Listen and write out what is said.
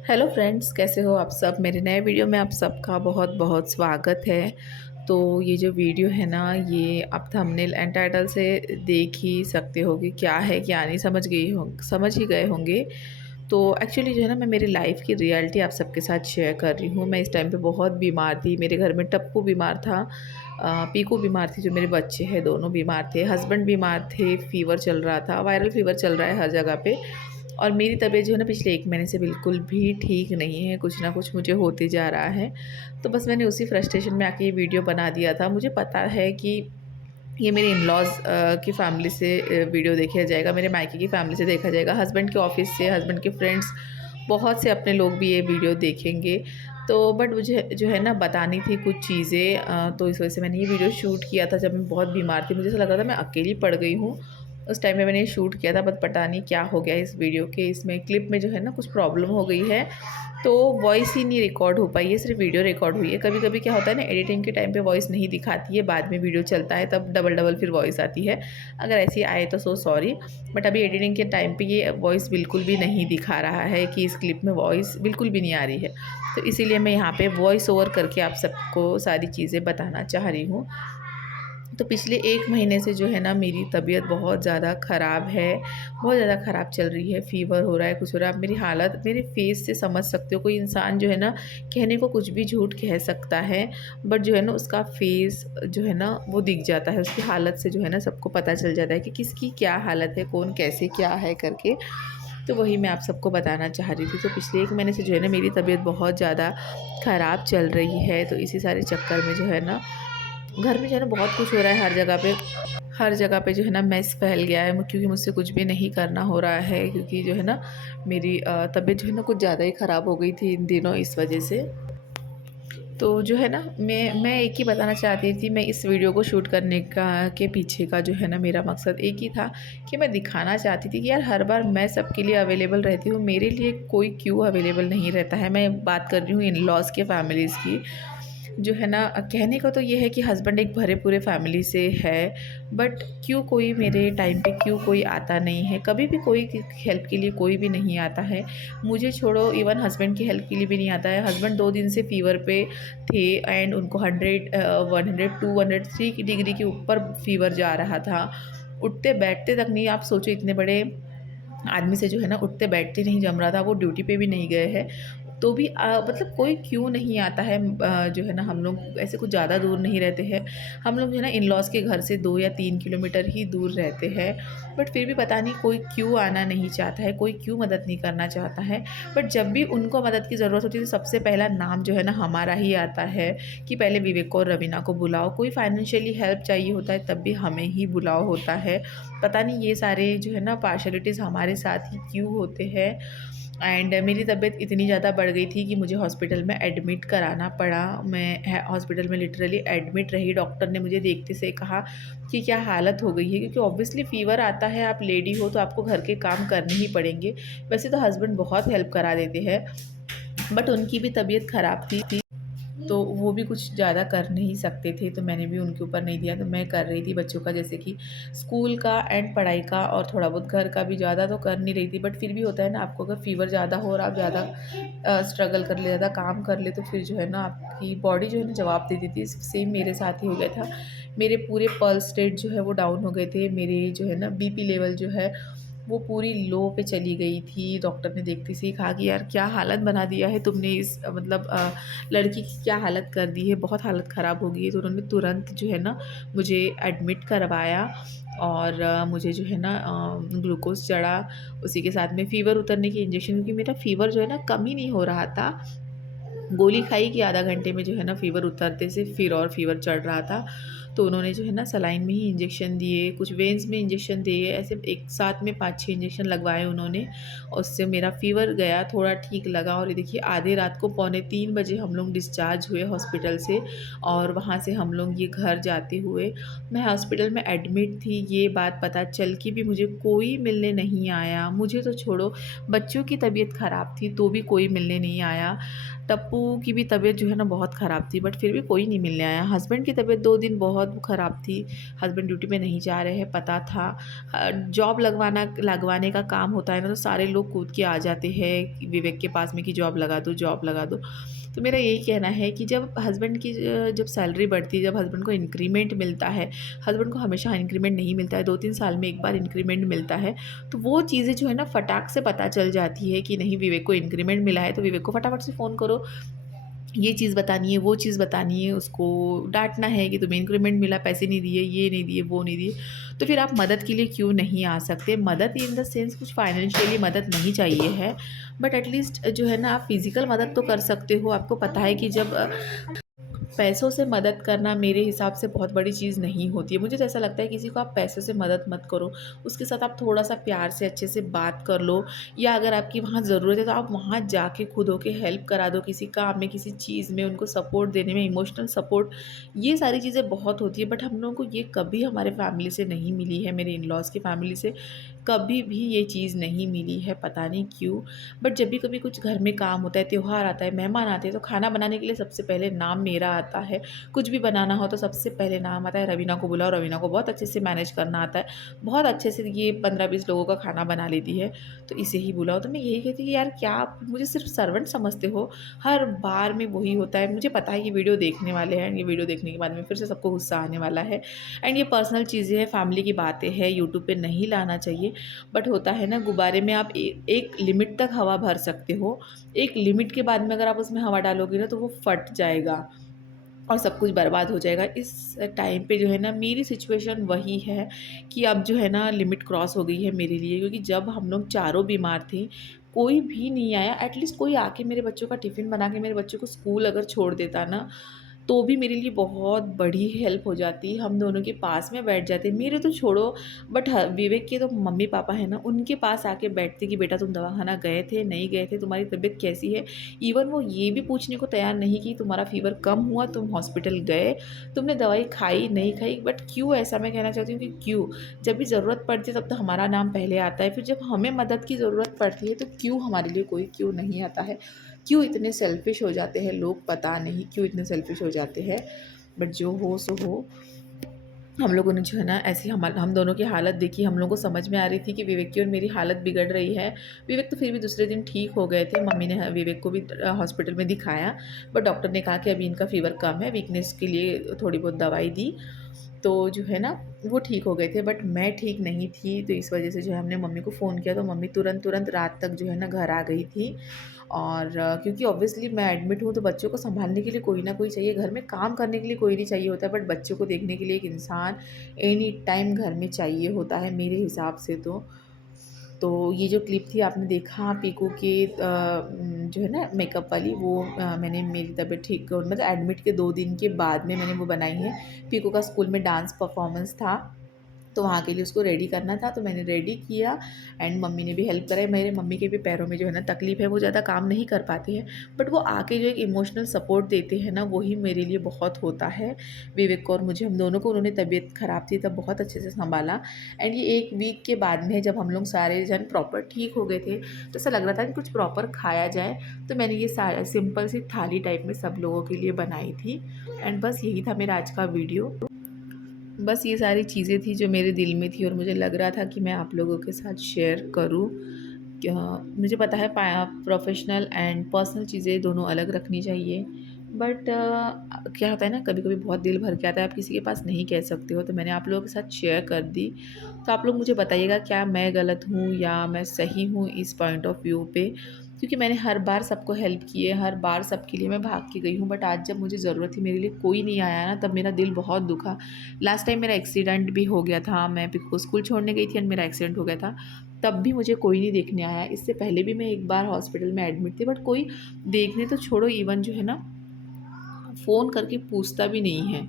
Hello friends, कैसे हो आप सब। मेरे नए वीडियो में आप सबका बहुत बहुत स्वागत है। तो ये जो वीडियो है ना, ये आप थंबनेल एंड टाइटल से देख ही सकते हो कि क्या है क्या नहीं, समझ ही गए होंगे। तो एक्चुअली जो है ना, मैं मेरी लाइफ की रियलिटी आप सबके साथ शेयर कर रही हूँ। मैं इस टाइम पे बहुत बीमार थी। मेरे घर में टप्पू बीमार था, पीकू बीमार थी, जो मेरे बच्चे हैं दोनों बीमार थे, हस्बैंड बीमार थे, फीवर चल रहा था, वायरल फीवर चल रहा है हर जगह पे। और मेरी तबीयत जो है ना, पिछले 1 महीने से बिल्कुल भी ठीक नहीं है, कुछ ना कुछ मुझे होते जा रहा है। तो बस मैंने उसी फ्रस्ट्रेशन में आके ये वीडियो बना दिया था। मुझे पता है कि ये मेरे इन-लॉज़ की फ़ैमिली से वीडियो देखा जाएगा, मेरे मायके की फ़ैमिली से देखा जाएगा, हस्बैंड के ऑफ़िस से, हस्बैंड के फ्रेंड्स, बहुत से अपने लोग भी ये वीडियो देखेंगे। तो बट मुझे जो है ना, बतानी थी कुछ चीज़ें, तो इस वजह से मैंने ये वीडियो शूट किया था जब मैं बहुत बीमार थी। मुझे ऐसा लग रहा था मैं अकेली पड़ गई हूँ। उस टाइम में मैंने ये शूट किया था, बट पता नहीं क्या हो गया इस वीडियो के, इसमें क्लिप में जो है ना कुछ प्रॉब्लम हो गई है, तो वॉइस ही नहीं रिकॉर्ड हो पाई है, सिर्फ वीडियो रिकॉर्ड हुई है। कभी कभी क्या होता है ना, एडिटिंग के टाइम पे वॉइस नहीं दिखाती है, बाद में वीडियो चलता है तब डबल डबल फिर वॉइस आती है। अगर ऐसी आए तो सो सॉरी, बट अभी एडिटिंग के टाइम पे ये वॉइस बिल्कुल भी नहीं दिखा रहा है कि इस क्लिप में वॉइस बिल्कुल भी नहीं आ रही है। तो इसीलिए मैं यहाँ पे वॉइस ओवर करके आप सबको सारी चीज़ें बताना चाह रही हूँ। तो पिछले 1 महीने से जो है ना, मेरी तबीयत बहुत ज़्यादा ख़राब है, बहुत ज़्यादा ख़राब चल रही है, फ़ीवर हो रहा है, कुछ हो रहा है। आप मेरी हालत मेरे फ़ेस से समझ सकते हो। कोई इंसान जो है ना, कहने को कुछ भी झूठ कह सकता है, बट जो है ना उसका फ़ेस जो है ना वो दिख जाता है, उसकी हालत से जो है ना सबको पता चल जाता है कि किसकी क्या हालत है, कौन कैसे क्या है करके। तो वही मैं आप सबको बताना चाह रही थी। तो पिछले 1 महीने से जो है ना, मेरी तबीयत बहुत ज़्यादा ख़राब चल रही है। तो इसी सारे चक्कर में जो है ना, घर में जो है ना बहुत कुछ हो रहा है, हर जगह पे जो है ना मेस फैल गया है, क्योंकि मुझसे कुछ भी नहीं करना हो रहा है, क्योंकि जो है ना मेरी तबीयत जो है ना कुछ ज़्यादा ही ख़राब हो गई थी इन दिनों, इस वजह से। तो जो है ना, मैं एक ही बताना चाहती थी, मैं इस वीडियो को शूट करने का के पीछे का जो है ना मेरा मकसद एक ही था, कि मैं दिखाना चाहती थी कि यार हर बार मैं सबके लिए अवेलेबल रहती हूँ, मेरे लिए कोई क्यों अवेलेबल नहीं रहता है। मैं बात कर रही हूँ इन लॉज़ के फैमिलीज़ की। जो है ना, कहने को तो ये है कि हस्बैंड एक भरे पूरे फैमिली से है, बट क्यों कोई मेरे टाइम पे क्यों कोई आता नहीं है, कभी भी कोई हेल्प के लिए कोई भी नहीं आता है। मुझे छोड़ो, इवन हस्बैंड की हेल्प के लिए भी नहीं आता है। हस्बैंड 2 दिन से फ़ीवर पे थे, एंड उनको 100 203 की डिग्री के ऊपर फ़ीवर जा रहा था। उठते बैठते तक नहीं, आप सोचो इतने बड़े आदमी से जो है ना उठते बैठते नहीं जम रहा था। वो ड्यूटी पे भी नहीं गए हैं, तो भी मतलब कोई क्यों नहीं आता है। जो है ना, हम लोग ऐसे कुछ ज़्यादा दूर नहीं रहते हैं। हम लोग जो है ना इन-लॉज़ के घर से 2 या 3 किलोमीटर ही दूर रहते हैं, बट फिर भी पता नहीं कोई क्यों आना नहीं चाहता है, कोई क्यों मदद नहीं करना चाहता है। बट जब भी उनको मदद की ज़रूरत होती है, तो सबसे पहला नाम जो है ना हमारा ही आता है, कि पहले विवेक को और रवीना को बुलाओ। कोई फाइनेंशियली हेल्प चाहिए होता है, तब भी हमें ही बुलाओ होता है। पता नहीं ये सारे जो है ना पार्शलिटीज़ हमारे साथ ही क्यों होते हैं। एंड मेरी तबीयत इतनी ज़्यादा बढ़ गई थी कि मुझे हॉस्पिटल में एडमिट कराना पड़ा। मैं हॉस्पिटल में लिटरली एडमिट रही। डॉक्टर ने मुझे देखते से कहा कि क्या हालत हो गई है, क्योंकि ऑब्वियसली फ़ीवर आता है, आप लेडी हो तो आपको घर के काम करने ही पड़ेंगे। वैसे तो हस्बैंड बहुत हेल्प करा देते हैं, बट उनकी भी तबीयत ख़राब थी, तो वो भी कुछ ज़्यादा कर नहीं सकते थे, तो मैंने भी उनके ऊपर नहीं दिया। तो मैं कर रही थी बच्चों का, जैसे कि स्कूल का एंड पढ़ाई का, और थोड़ा बहुत घर का भी। ज़्यादा तो कर नहीं रही थी, बट फिर भी होता है ना, आपको अगर फ़ीवर ज़्यादा हो और आप ज़्यादा स्ट्रगल कर ले, ज़्यादा काम कर ले, तो फिर जो है ना आपकी बॉडी जो है ना जवाब दे देती है। सेम मेरे साथ ही हो गया था। मेरे पूरे पल्स रेट जो है वो डाउन हो गए थे। मेरे जो है ना बीपी लेवल जो है वो पूरी लो पे चली गई थी। डॉक्टर ने देखते से ही कहा कि यार क्या हालत बना दिया है तुमने, इस मतलब लड़की की क्या हालत कर दी है, बहुत हालत ख़राब हो गई है। तो उन्होंने तुरंत जो है ना मुझे एडमिट करवाया, और मुझे जो है ना ग्लूकोज़ चढ़ा, उसी के साथ में फ़ीवर उतरने की इंजेक्शन, क्योंकि मेरा फ़ीवर जो है ना कम ही नहीं हो रहा था। गोली खाई कि आधा घंटे में जो है ना फ़ीवर उतरते से फिर और फ़ीवर चढ़ रहा था। तो उन्होंने जो है ना सलाइन में ही इंजेक्शन दिए, कुछ वेन्स में इंजेक्शन दिए, ऐसे एक साथ में 5-6 इंजेक्शन लगवाए उन्होंने, और उससे मेरा फ़ीवर गया, थोड़ा ठीक लगा। और ये देखिए, आधे रात को 2:45 बजे हम लोग डिस्चार्ज हुए हॉस्पिटल से, और वहाँ से हम लोग ये घर जाते हुए, मैं हॉस्पिटल में एडमिट थी। ये बात पता चल के भी मुझे कोई मिलने नहीं आया। मुझे तो छोड़ो, बच्चों की तबीयत ख़राब थी तो भी कोई मिलने नहीं आया। टप्पू की भी तबीयत जो है ना बहुत ख़राब थी, बट फिर भी कोई नहीं मिलने आया। हस्बैंड की तबीयत 2 दिन बहुत बहुत ख़राब थी, हस्बैंड ड्यूटी पे नहीं जा रहे हैं, पता था। जॉब लगवाने का काम होता है ना, तो सारे लोग कूद के आ जाते हैं विवेक के पास में कि जॉब लगा दो, जॉब लगा दो। तो मेरा यही कहना है कि जब हस्बैंड की जब सैलरी बढ़ती है, जब हस्बैंड को इंक्रीमेंट मिलता है, हस्बैंड को हमेशा इंक्रीमेंट नहीं मिलता है, 2-3 साल में एक बार इंक्रीमेंट मिलता है, तो वो चीज़ें जो है ना फटाक से पता चल जाती है कि नहीं विवेक को इंक्रीमेंट मिला है, तो विवेक को फटाफट से फ़ोन करो, ये चीज़ बतानी है, वो चीज़ बतानी है, उसको डाँटना है कि तुम्हें इंक्रीमेंट मिला, पैसे नहीं दिए, ये नहीं दिए, वो नहीं दिए। तो फिर आप मदद के लिए क्यों नहीं आ सकते? मदद इन द सेंस कुछ फाइनेंशियली मदद नहीं चाहिए है, बट एटलीस्ट जो है ना आप फ़िज़िकल मदद तो कर सकते हो। आपको पता है कि जब पैसों से मदद करना मेरे हिसाब से बहुत बड़ी चीज़ नहीं होती है। मुझे तो ऐसा लगता है किसी को आप पैसों से मदद मत करो, उसके साथ आप थोड़ा-सा प्यार से अच्छे से बात कर लो, या अगर आपकी वहाँ ज़रूरत है तो आप वहाँ जाके खुद होके हेल्प करा दो किसी काम में, किसी चीज़ में, उनको सपोर्ट देने में, इमोशनल सपोर्ट, ये सारी चीज़ें बहुत होती है। बट हम लोगों को ये कभी हमारे फैमिली से नहीं मिली है, मेरे इन-लॉज़ की फैमिली से कभी भी ये चीज़ नहीं मिली है, पता नहीं क्यों। बट जब भी कभी कुछ घर में काम होता है, त्योहार आता है, मेहमान आते हैं, तो खाना बनाने के लिए सबसे पहले नाम मेरा आता है। कुछ भी बनाना हो तो सबसे पहले नाम आता है, रवीना को बुलाओ, रवीना को बहुत अच्छे से मैनेज करना आता है, बहुत अच्छे से ये 15-20 लोगों का खाना बना लेती है, तो इसे ही बुलाओ। तो मैं यही कहती कि यार क्या आप मुझे सिर्फ सर्वेंट समझते हो? हर बार में वही होता है। मुझे पता है ये वीडियो देखने वाले हैं, ये वीडियो देखने के बाद में फिर से सबको गुस्सा आने वाला है, एंड ये पर्सनल चीज़ें हैं, फैमिली की बातें हैं, यूट्यूब पे नहीं लाना चाहिए। बट होता है ना, गुब्बारे में आप एक लिमिट तक हवा भर सकते हो, एक लिमिट के बाद में अगर आप उसमें हवा डालोगे ना तो वो फट जाएगा और सब कुछ बर्बाद हो जाएगा। इस टाइम पे जो है ना मेरी सिचुएशन वही है कि अब जो है ना लिमिट क्रॉस हो गई है मेरे लिए, क्योंकि जब हम लोग चारों बीमार थे, कोई भी नहीं आया। एटलीस्ट कोई आके मेरे बच्चों का टिफ़िन बना के मेरे बच्चों को स्कूल अगर छोड़ देता ना, तो भी मेरे लिए बहुत बड़ी हेल्प हो जाती। हम दोनों के पास में बैठ जाते, मेरे तो छोड़ो, बट विवेक के तो मम्मी पापा है ना, उनके पास आके बैठते कि बेटा तुम दवाखाना गए थे, नहीं गए थे, तुम्हारी तबीयत कैसी है। इवन वो ये भी पूछने को तैयार नहीं कि तुम्हारा फ़ीवर कम हुआ, तुम हॉस्पिटल गए, तुमने दवाई खाई नहीं खाई। बट क्यों ऐसा, मैं कहना चाहती हूँ कि क्यों, जब भी ज़रूरत पड़ती है तब तो हमारा नाम पहले आता है, फिर जब हमें मदद की ज़रूरत पड़ती है तो क्यों हमारे लिए कोई क्यों नहीं आता है? क्यों इतने सेल्फ़िश हो जाते हैं लोग, पता नहीं क्यों इतने सेल्फ़िश हो जाते हैं। बट जो हो सो हो। हम लोगों ने जो है ना ऐसी हम दोनों की हालत देखी, हम लोगों को समझ में आ रही थी कि विवेक की और मेरी हालत बिगड़ रही है। विवेक तो फिर भी दूसरे दिन ठीक हो गए थे, मम्मी ने विवेक को भी हॉस्पिटल में दिखाया, बट डॉक्टर ने कहा कि अभी इनका फ़ीवर कम है, वीकनेस के लिए थोड़ी बहुत दवाई दी, तो जो है ना वो ठीक हो गए थे। बट मैं ठीक नहीं थी, तो इस वजह से जो है हमने मम्मी को फ़ोन किया, तो मम्मी तुरंत रात तक जो है ना घर आ गई थी। और क्योंकि ऑब्वियसली मैं एडमिट हूँ तो बच्चों को सँभालने के लिए कोई ना कोई चाहिए, घर में काम करने के लिए कोई नहीं चाहिए होता है, बट बच्चों को देखने के लिए एक इंसान एनी टाइम घर में चाहिए होता है मेरे हिसाब से तो ये जो क्लिप थी आपने देखा पीकू के जो है ना मेकअप वाली, वो मैंने मेरी तबीयत ठीक मतलब एडमिट के 2 दिन के बाद में मैंने वो बनाई है। पीकू का स्कूल में डांस परफॉर्मेंस था, तो वहाँ के लिए उसको रेडी करना था, तो मैंने रेडी किया, एंड मम्मी ने भी हेल्प कराई। मेरे मम्मी के भी पैरों में जो है ना तकलीफ़ है, वो ज़्यादा काम नहीं कर पाती हैं, बट वो आके जो एक इमोशनल सपोर्ट देते हैं ना, वही मेरे लिए बहुत होता है। विवेक को और मुझे, हम दोनों को, उन्होंने तबीयत ख़राब थी तब बहुत अच्छे से सँभाला, एंड ये 1 वीक के बाद में जब हम लोग सारे जन प्रॉपर ठीक हो गए थे, तो ऐसा लग रहा था कि कुछ प्रॉपर खाया जाए, तो मैंने ये सिंपल सी थाली टाइप में सब लोगों के लिए बनाई थी। एंड बस यही था मेरा आज का वीडियो। बस ये सारी चीज़ें थी जो मेरे दिल में थी और मुझे लग रहा था कि मैं आप लोगों के साथ शेयर करूँ। क्या, मुझे पता है प्रोफेशनल एंड पर्सनल चीज़ें दोनों अलग रखनी चाहिए, बट क्या होता है ना, कभी कभी बहुत दिल भर के आता है, आप किसी के पास नहीं कह सकते हो, तो मैंने आप लोगों के साथ शेयर कर दी। तो आप लोग मुझे बताइएगा क्या मैं गलत हूँ या मैं सही हूँ इस पॉइंट ऑफ व्यू पे, क्योंकि मैंने हर बार सबको हेल्प की है, हर बार सबके लिए मैं भाग के गई हूँ, बट आज जब मुझे ज़रूरत थी, मेरे लिए कोई नहीं आया ना, तब मेरा दिल बहुत दुखा। लास्ट टाइम मेरा एक्सीडेंट भी हो गया था, मैं पिक को स्कूल छोड़ने गई थी एंड मेरा एक्सीडेंट हो गया था, तब भी मुझे कोई नहीं देखने आया। इससे पहले भी मैं एक बार हॉस्पिटल में एडमिट थी, बट कोई देखने तो छोड़ो, इवन जो है ना फ़ोन करके पूछता भी नहीं है।